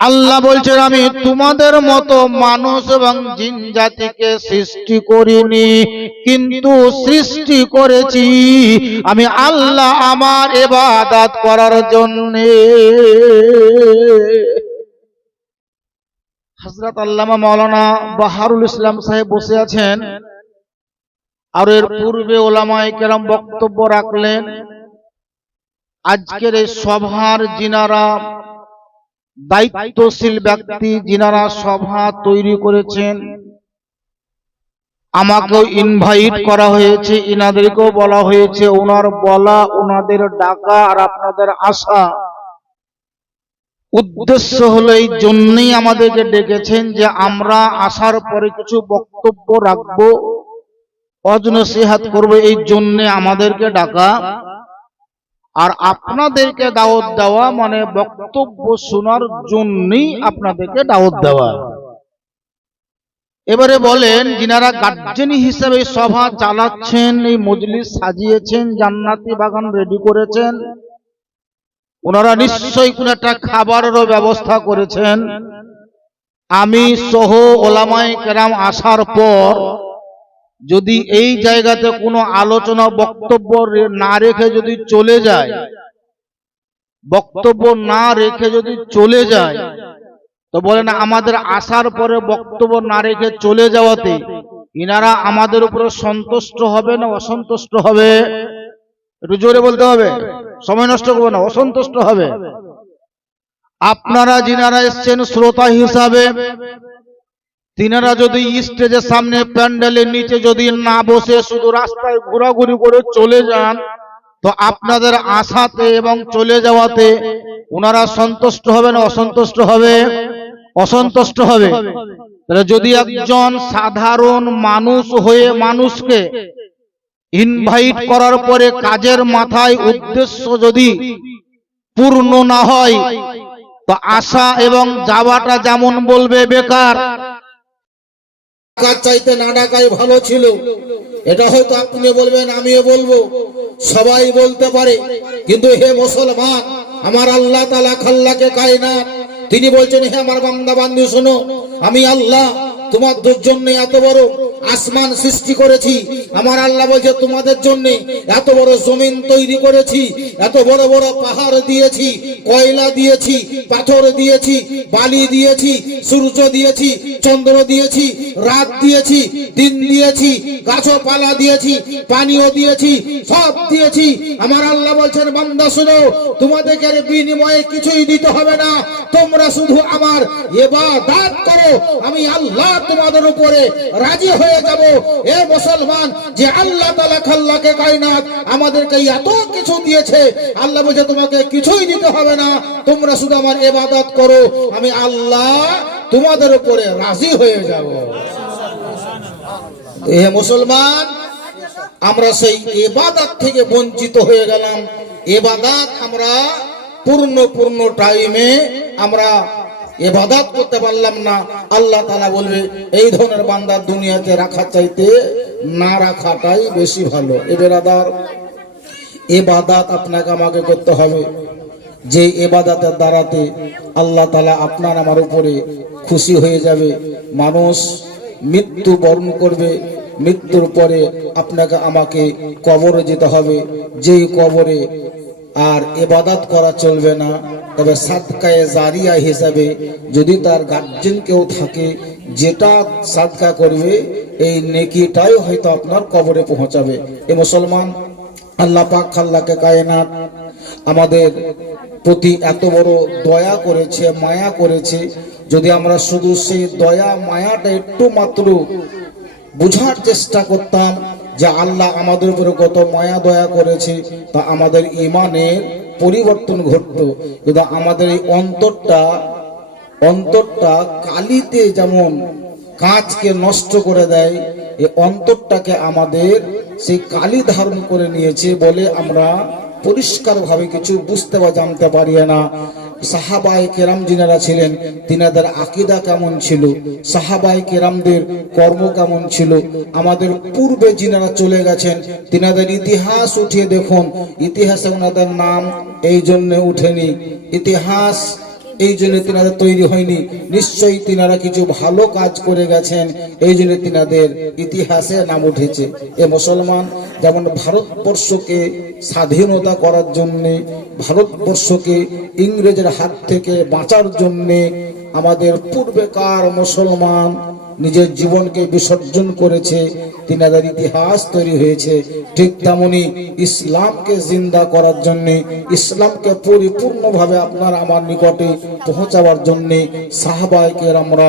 আল্লাহ বলছেন, আমি তোমাদের মতো মানুষ এবং জিন জাতিকে সৃষ্টি করিনি, কিন্তু সৃষ্টি করেছি। আমি আল্লাহ আমার এবাদাত করার জন্য। হজরত আল্লামা মাওলানা বাহারুল ইসলাম সাহেব বসে আছেন। আর এর পূর্বে ওলামায় কেরাম বক্তব্য রাখলেন। আজকের এই সভার যিনারা দায়িত্বশীল ব্যক্তি, যিনারা সভা তৈরি করেছেন, আমাকেও ইনভাইট করা হয়েছে, ইনাদেরকেও বলা হয়েছে, ওনার বলা, ওনাদের ডাকা আর আপনাদের আশা উদ্দেশ্য হলো এই জন্যই আমাদেরকে ডেকেছেন যে আমরা আসার পরে কিছু বক্তব্য রাখব, অজনসিহাত করব, এই জন্যে আমাদেরকে ডাকা। আর আপনাদেরকে দাওয়াত দেওয়া মানে বক্তব্য শোনার জন্যই আপনাদেরকে দাওয়াত দেওয়া। এবারে বলেন, যিনারা গার্জেন হিসেবে সভা চালাচ্ছেন, এই মজলিস সাজিয়েছেন, জান্নাতি বাগান রেডি করেছেন, ওনারা নিশ্চয়ই কোন একটা খাবারেরও ব্যবস্থা করেছেন। আমি সহ ওলামাই কেরাম আসার পর যদি এই জায়গাতে কোনো আলোচনা, বক্তব্য না রেখে যদি চলে যায়, বক্তব্য না রেখে যদি চলে যায়, তো বলেন আমাদের আসার পরে বক্তব্য না রেখে চলে যাওয়াতে ইনারা আমাদের উপরে সন্তুষ্ট হবে না অসন্তুষ্ট হবে? একটু জোরে বলতে হবে। সময় নষ্ট করব না, অসন্তুষ্ট হবে। আপনারা যিনারা এসছেন, শ্রোতা হিসাবে তিনারা যদি স্টেজের সামনে প্যান্ডেলের নিচে যদি না বসে শুধু রাস্তায় ঘোরাঘুরি করে চলে যান, তো আপনাদের আশাতে এবং চলে যাওয়াতে ওনারা সন্তুষ্ট হবে না অসন্তুষ্ট হবে? অসন্তুষ্ট হবে। যদি একজন সাধারণ মানুষ হয়ে মানুষকে ইনভাইট করার পরে কাজের মাথায় উদ্দেশ্য যদি পূর্ণ না হয়, তো আশা এবং যাওয়াটা যেমন বলবে বেকার ডাকার চাইতে না ডাকাই ভালো ছিল। এটা হয়তো আপনি বলবেন, আমিও বলব। সবাই বলতে পারে, কিন্তু হে মুসলমান, আমার আল্লাহ তালা খাল্লাকে কায়না তিনি বলছেন, হে আমার বান্দা বান্ধু শোনো, আমি আল্লাহ, তোমার দুজন্য এত বড় আসমান সৃষ্টি করেছি। আমার আল্লাহ বলছে, তোমাদের জন্য এত বড় জমিন তৈরি করেছি, এত বড় বড় পাহাড় দিয়েছি, কয়লা দিয়েছি, পাথর দিয়েছি, বালি দিয়েছি, সূর্য দিয়েছি, চন্দ্র দিয়েছি, রাত দিয়েছি, দিন দিয়েছি, গাছপালা দিয়েছি, পানিও দিয়েছি, সব দিয়েছি। আমার আল্লাহ বলছেন, বান্দা, শুনো, তোমাদেরকে বিনিময়ে কিছুই দিতে হবে না। তোমরা শুধু আমার এবাদাত করো। আমি আল্লাহ তোমাদের উপরে রাজি হয়ে যাব। এ মুসলমান, যে আল্লাহ তাআলা খাল্লাকে কায়নাত আমাদেরকে এত কিছু দিয়েছে, আল্লাহ তোমাকে কিছুই দিতে হবে না। তোমরা শুধু আমার এবাদত করো। আমি আল্লাহ তোমাদের উপরে রাজি হয়ে যাব। এ মুসলমান, আমরা সেই এবাদাত থেকে বঞ্চিত হয়ে গেলাম। এবাদাত আমরা পূর্ণ পূর্ণ টাইমে আমরা এবাদাত করতে পারলাম না। আল্লাহ তালা বলবে, এই ধরনের বান্দা দুনিয়াতে রাখা চাইতে না রাখাটাই বেশি ভালো। এ বেরাদার এবাদাত আপনাকে আমাকে করতে হবে। যে এবাদাতের দ্বারাতে আল্লাহ তালা আপনার আমার উপরে খুশি হয়ে যাবে। মানুষ মৃত্যু বরণ করবে। মৃত্যুর পরে আপনাকে আমাকে কবরে যেতে হবে। যেই কবরে আর এবাদাত করা চলবে না। তবে সাদকায়ে জারিয়া হিসাবে যদি তার গার্জেন কেউ থাকে, যেটা সাদকা করবে, এই নেকিটাই হয়তো আপনার কবরে পৌঁছাবে। এ মুসলমান, আল্লাহ পাক খাল্লাকে কায়নাত আমাদের প্রতি এত বড় দয়া করেছে, মায়া করেছে, যদি আমরা শুধু সেই দয়া, মায়াটা একটু মাত্র বুঝার চেষ্টা করতাম যে আল্লাহ আমাদের উপরে কত মায়া, দয়া করেছে, তা আমাদের ইমানের পরিবর্তন ঘটতো। কিন্তু আমাদের এই অন্তরটা অন্তরটা কালিতে যেমন কাঁচকে নষ্ট করে দেয়, এই অন্তরটাকে আমাদের সেই কালি ধারণ করে নিয়েছে বলে আমরা পরিষ্কারভাবে কিছু বুঝতে বা জানতে পারি না। সাহাবাই কেরাম যিনারা ছিলেন, তিনাদের আকিদা কেমন ছিল? সাহাবাই কেরামদের কর্ম কেমন ছিল? আমাদের পূর্বে যিনারা চলে গেছেন, তিনাদের ইতিহাস উঠিয়ে দেখুন। ইতিহাসে ওনাদের নাম এই জন্য উঠেনি। ইতিহাস এই জন্য তিনাদের তৈরি হয়নি। নিশ্চয়ই তিনারা কিছু ভালো কাজ করে গেছেন। এই জন্য তিনাদের ইতিহাসে নাম উঠেছে। এ মুসলমান যেমন ভারতবর্ষকে স্বাধীনতা করার জন্যে, ভারতবর্ষকে ইংরেজের হাত থেকে বাঁচার জন্যে আমাদের পূর্বেকার মুসলমান নিজের জীবনকে বিসর্জন করেছে তিনাদের ইতিহাস তৈরি হয়েছে। ঠিক তেমনি ইসলামকে জিন্দা করার জন্যে, ইসলামকে পরিপূর্ণভাবে আপনার আমার নিকটে পৌঁছাবার জন্যে সাহাবাইকের আমরা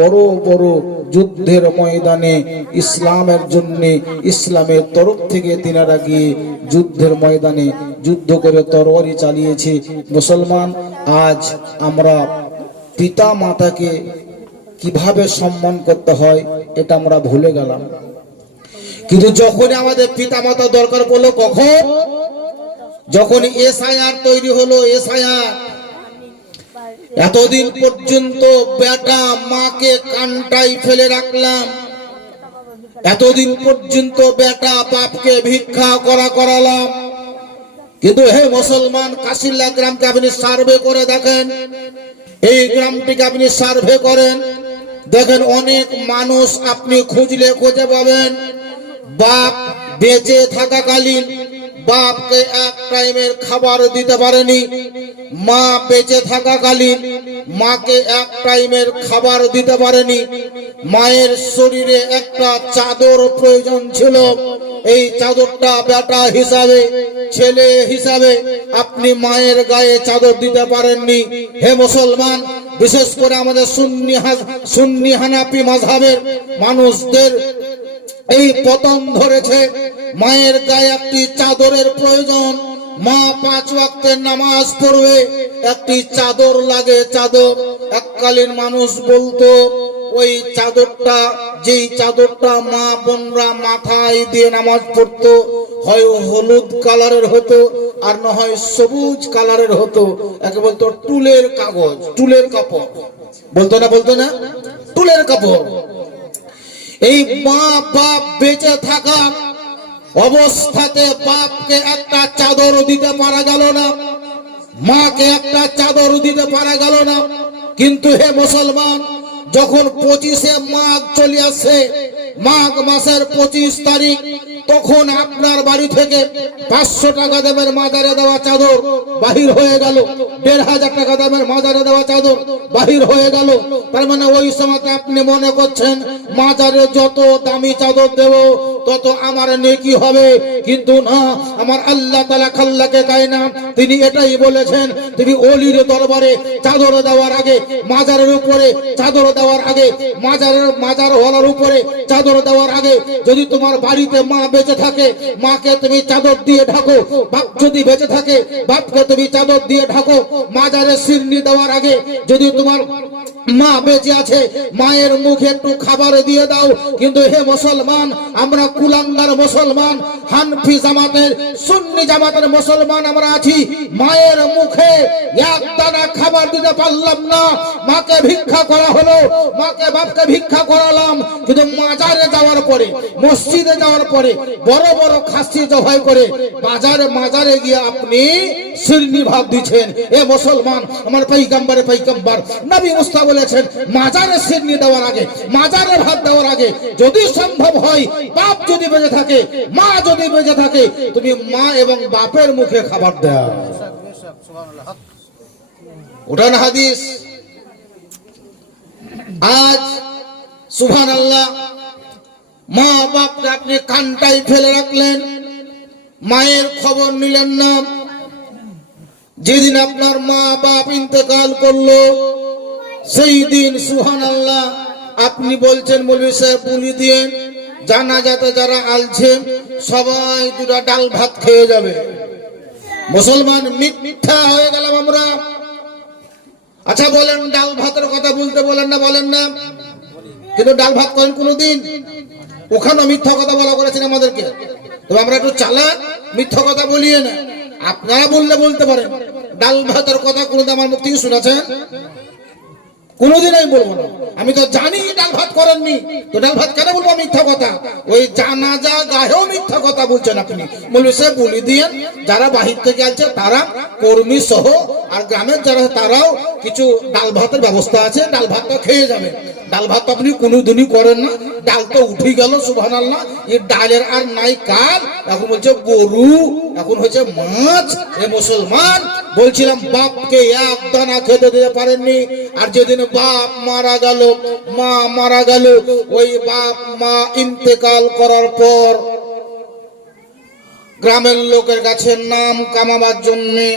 বড় বড় যুদ্ধের ময়দানে ইসলামের জন্য, ইসলামের তরফ থেকে তিনারা গিয়ে যুদ্ধের ময়দানে যুদ্ধ করে তরবারি চালিয়েছে। মুসলমান, আজ আমরা পিতা মাতাকে কীভাবে সম্মান করতে হয়, এটা আমরা ভুলে গেলাম। কিন্তু যখনই আমাদের পিতা মাতা দরকার পড়ল, কখন? যখন এসআইআর তৈরি হলো, এসআইআর। এতদিন পর্যন্ত বেটা মাকে কানটাই ফেলে রাখলাম। এতদিন পর্যন্ত বেটা বাপকে ভিক্ষা করা করালাম। কিন্তু হে মুসলমান, কাশিল্লা গ্রামকে আপনি সার্ভে করে দেখেন। এই গ্রামটিকে আপনি সার্ভে করেন। দেখেন অনেক মানুষ আপনি খুঁজলে খুঁজে পাবেন। বাপ বেঁচে থাকাকালীন বাপকে এক টাইমের খাবার দিতে পারেনি। মা বেঁচে থাকাকালীন মাকে এক টাইমের খাবার দিতে পারেনি। মায়ের শরীরে একটা চাদর প্রয়োজন ছিল। এই চাদরটা বেটা হিসাবে, ছেলে হিসাবে আপনি মায়ের গায়ে চাদর দিতে পারেননি। হে মুসলমান বিশেষ করে আমাদের সুন্নি সুন্নি হানাপি মাঝাবের মানুষদের এই পতন ধরেছে। মায়ের গায়ে একটি চাদরের প্রয়োজন। মা পাঁচ ওয়াক্তের নামাজ পড়বে। একটি চাদর লাগে, চাদর। এককালীন মানুষ বলতো ওই চাদরটা, যেই চাদরটা মা বোনরা মাথায় দিয়ে নামাজ পড়তো, হয় হলুদ কালারের হতো আর না হয় সবুজ কালারের হতো। একে বলতো টুলের কাগজ, টুলের কাপড়। বলতো না বলতো না? টুলের কাপড়। এই মা বাপ বেঁচে থাকা অবস্থাতে বাপকে একটা চাদর দিতে পারা গেল না। মাকে একটা চাদর দিতে পারা গেল না। কিন্তু হে মুসলমান যখন পঁচিশে মাঘ চলে আসে, মাঘ মাসের পঁচিশ তারিখ, তখন আপনার বাড়ি থেকে পাঁচশো টাকা দামের মাদারে দেওয়া চাদর বাহির হয়ে গেল। দেড় হাজার টাকা দামের মাজারে দেওয়া চাদর বাহির হয়ে গেল। তার মানে ওই সময় আপনি মনে করছেন মাজারে যত দামি চাদর দেব তত আমার নেকি হবে। কিন্তু না, আমার আল্লাহ তালা খাল্লাকে গায় না। তিনি এটাই বলেছেন, তুমি অলির দরবারে চাদর দেওয়ার আগে, মাজারের উপরে চাদর দেওয়ার আগে, মাজারের মাজার হলার উপরে চাদর দেওয়ার আগে, যদি তোমার বাড়িতে মা বেঁচে থাকে, মাকে তুমি চাদর দিয়ে ঢাকো, বাপ যদি বেঁচে থাকে, বাপকে তুমি চাদর দিয়ে ঢাকো, মাজারে সিরনি দেওয়ার আগে, যদি তোমার মা বেঁচে আছে, মায়ের মুখে একটু খাবার দিয়ে দাও। কিন্তু হে মুসলমান, আমরা কুলাঙ্গার মুসলমান, হানফি জামাতের, সুন্নি জামাতের মুসলমান আমরা আছি। মায়ের মুখে এক দানা খাবার দিতে পারলাম না। মাকে ভিক্ষা করা হলো, মাকে বাপকে ভিক্ষা করালাম। কিন্তু মাজারে যাওয়ার পরে, মসজিদে যাওয়ার পরে, বড় বড় খাসি জবাই করে, বাজারে মাজারে গিয়ে আপনি সিরনি ভাত দিচ্ছেন। এ মুসলমান, আমার পৈগম্বরে পৈগম্বর, নবী মুস্তা বলেছেন, মাজারে সিরনি দেওয়ার আগে, মাজারে ভাত দেওয়ার আগে যদি সম্ভব হয়, বাপ যদি বেঁচে থাকে, মা যদি বেঁচে থাকে, তুমি মা এবং বাপের মুখে খাবার দেওয়া ওঠান হাদিস। আজ সুভান আল্লাহ মা বাপকে আপনি কানটাই ফেলে রাখলেন, মায়ের খবর নিলেন না। যেদিন আপনার মা বাপ ইন্তেকাল করল সেই দিন সুহান আল্লাহ আপনি বলছেন মৌলভী সাহেব বলি দিয়ে জানা যাতে যারা আলছে, সবাই দুটা ডাল ভাত খেয়ে যাবে। মুসলমান মিথ্যা হয়ে গেলাম আমরা। আচ্ছা বলেন, ডাল ভাতের কথা বলতে বলেন না বলেন না। কিন্তু ডাল ভাত করেন কোনোদিন। ওখানে মিথ্যা কথা বলা করেছেন আমাদেরকে। তবে আমরা একটু চালা মিথ্যা কথা বলিয়ে না আপনারা বললে বলতে পারেন। ডাল ভাতের কথা কোনোদিন আমার মুখ থেকে শুনেছেন? কোনোদিন আমি বলব না। আমি তো জানি ডাল ভাত করেননি। তো ডাল ভাত কেন বলব মিথ্যা কথা? ওই জানাজা গায়েও মিথ্যা কথা বলছেন আপনি। বলবে সে বলি দিয়ে যারা বাহির থেকে আছে তারা কর্মী সহ আর গ্রামের যারা, তারাও কিছু ডাল ভাতের ব্যবস্থা আছে, ডাল ভাতটা খেয়ে যাবে। ডাল ভাত আপনি কোনোদিনই করেন না, ডাল তো উঠে গেল সুভান আল্লাহ এই ডালের আর নাই কাল, এখন বলছে গরু, এখন হচ্ছে মাছ, এ মুসলমান। বলছিলাম, বাপকে এক দানা খেতে দিতে পারেননি। আর যেদিন বাপ মারা গেল, মা মারা গেল, ওই বাপ মা ইন্তেকাল করার পর গ্রামের লোকের কাছে নাম কামাবার জন্যে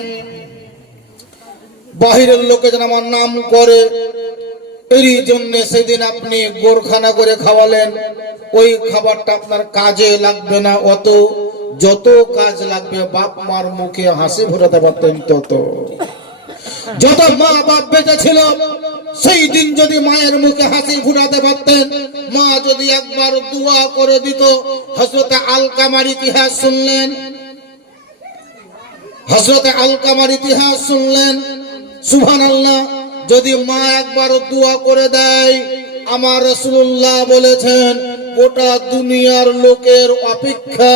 বাহিরের লোকে যেন আমার নাম করে। এরই জন্য সেদিন আপনি গোরখানা করে খাওয়ালেন। ওই খাবারটা আপনার কাজে লাগবে না, অত যত কাজ লাগবে, বাপ মার মুখে হাসি ফোটাতে পারতেন তত। যত মা বাপ বেঁচে ছিল সেই দিন যদি মায়ের মুখে হাসি ফুটাতে পারতেন, মা যদি একবার দোয়া করে দিত হজরতে আলকামার ইতিহাস শুনলেন। হজরতে আলকামার ইতিহাস শুনলেন। সুভান আল্লাহ যদি মা একবার দোয়া করে দেয়, আমার রসুল্লাহ বলেছেন, গোটা দুনিয়ার লোকের অপেক্ষা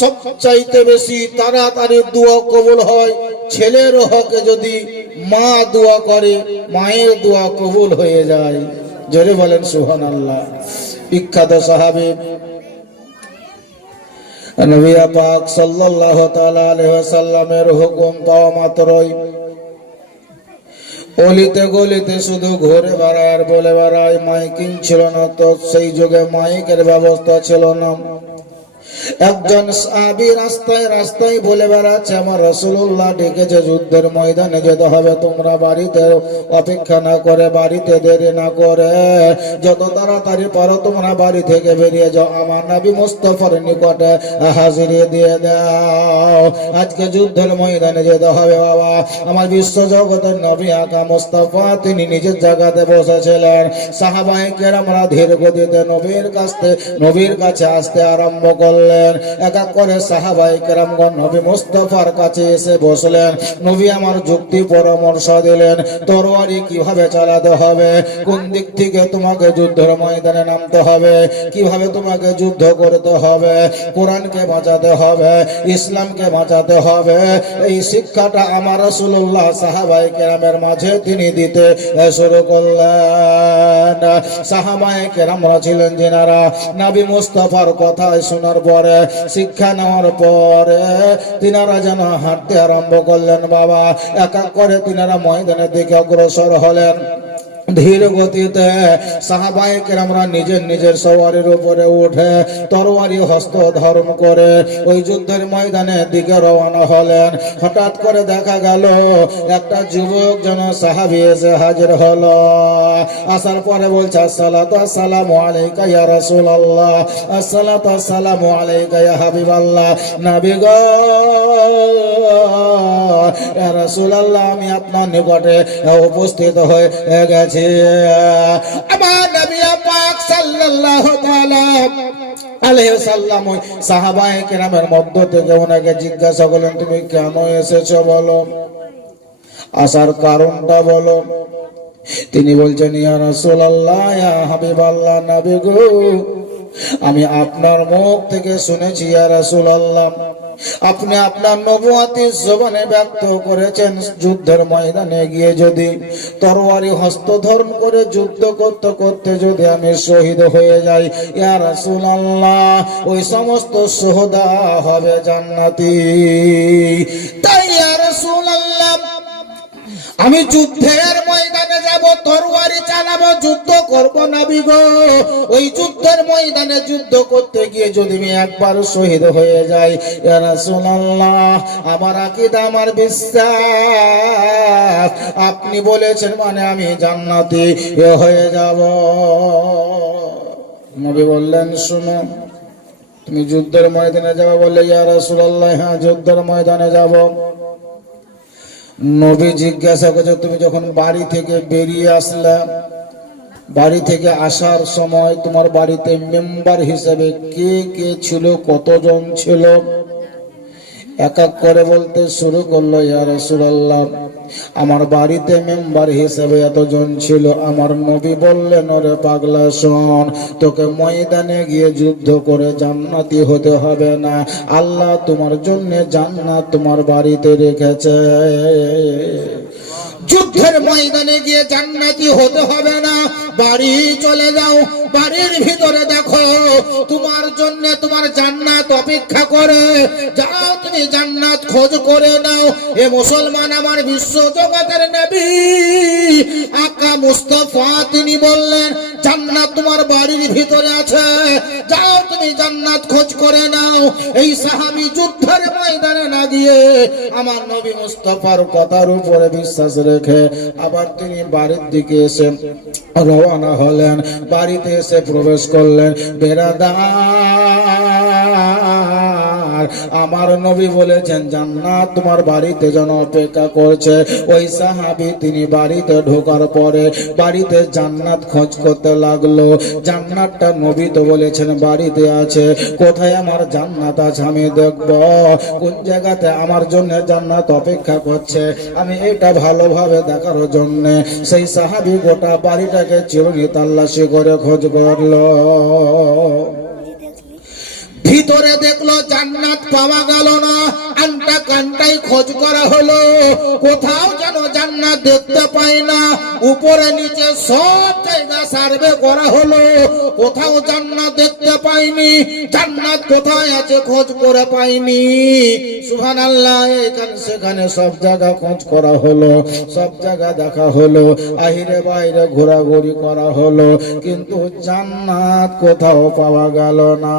সবচাইতে বেশি তাড়াতাড়ি দোয়া কবুল হয়। ছেলের হকে যদি মা দোয়া করে, মায়ের দোয়া কবুল হয়ে যায়। জোরে বলেন সুহান আল্লাহ বিখ্যাত সাহাবি নবী পাক সাল্লাল্লাহু তাআলা আলাইহি ওয়াসাল্লামের হুকুম পাওয়া মাত্রই অলিতে গলিতে শুধু ঘুরে বেড়ায়, আর বলে বেড়ায়, মাইকিং ছিল না, তো সেই যুগে মাইকের ব্যবস্থা ছিল না। একজন সাহাবী রাস্তায় রাস্তায় বলে বেড়াচ্ছে, আমার রসুল্লাহ ডেকেছে যুদ্ধের ময়দানে, যেতে হবে তোমরা বাড়িতে, অপেক্ষা না করে, বাড়িতে দেরি না করে। যত তাড়াতাড়ি পারো, তোমরা বাড়ি থেকে বেরিয়ে যাও। আমার নবী মুস্তফার নিকটে হাজিরি দিয়ে দাও। আজকে যুদ্ধের ময়দানে যেতে হবে, বাবা। আমার বিশ্ব জগতের নবী আকা মুস্তফা, তিনি নিজের জায়গাতে বসেছিলেন। সাহাবাই কেরামরা ধীর গতিতে নবীর কাছে নবীর কাছে আসতে আরম্ভ করলেন এক এক করে সাহাবাই কেরামগণ নবী মুস্তফার কাছে এসে বসলেন। নবী আমার যুক্তি পরামর্শ দিলেন তরবারি কীভাবে চালাতে হবে? কোন দিক থেকে তোমাকে যুদ্ধের ময়দানে নামতে হবে? কীভাবে তোমাকে যুদ্ধ করতে হবে? কোরআনকে বাঁচাতে হবে? ইসলামকে বাঁচাতে হবে? এই শিক্ষাটা আমার রসুল্লাহ সাহাবাই কেরামের মাঝে তিনি দিতে শুরু করলেন। সাহাবাই কেরামরা ছিলেন যেনারা নাবি মুস্তফার কথা শোনার পরে শিক্ষা নেওয়ার পরে তিনারা যেন হাঁটতে আরম্ভ করলেন। বাবা, এক করে তিনারা ময়দানের দিকে অগ্রসর হলেন। ধীর গতিতে সাহাবাহিকের আমরা নিজের নিজের সওয়ারির উপরে উঠে তরোয়ারি হস্ত ধারণ করে ওই যুদ্ধের ময়দানের দিকে রওনা হলেন। হঠাৎ করে দেখা গেল, একটা যুবক যেন সাহাবি এসে হাজির হলো। আসার পরে বলছে, আসসালাতু আসসালামু আলাইকা ইয়া রাসূলুল্লাহ। আসসালাতু আসসালামু আলাইকা ইয়া হাবিবাল্লাহ। নবী গো, ইয়া রাসূলুল্লাহ, আমি আপনার নিকটে উপস্থিত হয়ে গেছি। আমার নবী পাক সাল্লাল্লাহু তাআলা মধ্য থেকে জিজ্ঞাসা করলেন, তুমি কেন এসেছ বলো? আসার কারণটা বলো। তিনি বলছেন গো, আমি আপনার মুখ থেকে শুনেছি, ইয়া রাসূলুল্লাহ। আপনি আপনার নবুয়াতি জবানে ব্যক্ত করেছেন যুদ্ধের ময়দানে গিয়ে যদি তরবারি হস্ত ধারণ করে যুদ্ধ করতে করতে যদি আমি শহীদ হয়ে যাই, ইয়া রাসূলুল্লাহ, ওই সমস্ত সোহদা হবে জান্নাতি। তাই ইয়া রাসূলুল্লাহ, আমি যুদ্ধের চালাবো যুদ্ধ না বিগো। ওই যুদ্ধের ময়দানে যুদ্ধ করতে গিয়ে যদি আমি একবার শহীদ হয়ে যাই আমার আমার বিশ্বাস, আপনি বলেছেন মানে আমি জান্নাতি হয়ে যাব। নবী বললেন, শুনো, তুমি যুদ্ধের ময়দানে যাব বলে ইয়া হ্যাঁ যুদ্ধের ময়দানে যাব। নবী জিজ্ঞাসা করছে, তুমি যখন বাড়ি থেকে বেরিয়ে আসলা, বাড়ি থেকে আসার সময় তোমার বাড়িতে মেম্বার হিসেবে কে কে ছিল, কতজন ছিল? এক এক করে বলতে শুরু করল, ইয়া রাসূলুল্লাহ। আমার বাড়িতে মেম্বার হিসেবে এতজন ছিল। আমার নবী বললেন, ওরে পাগলা শোন, তোকে ময়দানে গিয়ে যুদ্ধ করে জান্নাতি হতে হবে না। আল্লাহ তোমার জন্য জান্নাত তোমার বাড়িতে রেখেছে। যুদ্ধের ময়দানে গিয়ে জান্নাতি হতে হবে না। বাড়ি চলে যাও বাড়ির ভিতরে দেখো, তোমার জন্য তোমার জান্নাত অপেক্ষা করে। যাও তুমি জান্নাত খোঁজ করে নাও। এ মুসলমান আমার বিশ্ব জগতের নবী। আকা মুস্তফা তিনি বললেন, জান্নাত তোমার বাড়ির ভিতরে আছে। যাও তুমি জান্নাত খোঁজ করে নাও। এই সাহাবী যুদ্ধের ময়দানে না গিয়ে আমার নবী মুস্তফার কথার উপরে বিশ্বাস রেখে আবার তিনি বাড়ির দিকে এসে রওনা হলেন। বাড়িতে এসে প্রবেশ করলেন। বেড়াদার আমার নবী বলেছেন, জান্নাত তোমার বাড়িতে যেন অপেক্ষা করছে। ওই সাহাবী তিনি বাড়িতে ঢোকার পরে বাড়িতে জান্নাত খোঁজ করতে লাগল। জান্নাতটা নবী তো বলেছেন, বাড়িতে আছে। কোথায় আমার জান্নাত আছে আমি দেখব। কোন জায়গাতে আমার জন্য জান্নাত অপেক্ষা করছে? আমি এটা ভালোভাবে দেখার জন্য সেই সাহাবি গোটা বাড়িটাকে চিরুনি তাল্লাশি করে খোঁজ করল। দেখল জান্নাত পাওয়া গেল না। আনটা কানটাই খোঁজ করা হলো। কোথাও যেন জান্নাত দেখতে পাই না। উপরে নিচে সব জায়গা সার্ভে করা হলো। কোথাও জান্নাত দেখতে পাইনি। জান্নাত কোথায় আছে খোঁজ করে পাইনি। সুহান আল্লাহ এখানে সেখানে সব জায়গা খোঁজ করা হলো। সব জায়গা দেখা হলো। আহিরে বাইরে ঘোরাঘুরি করা হলো। কিন্তু জান্নাত কোথাও পাওয়া গেল না।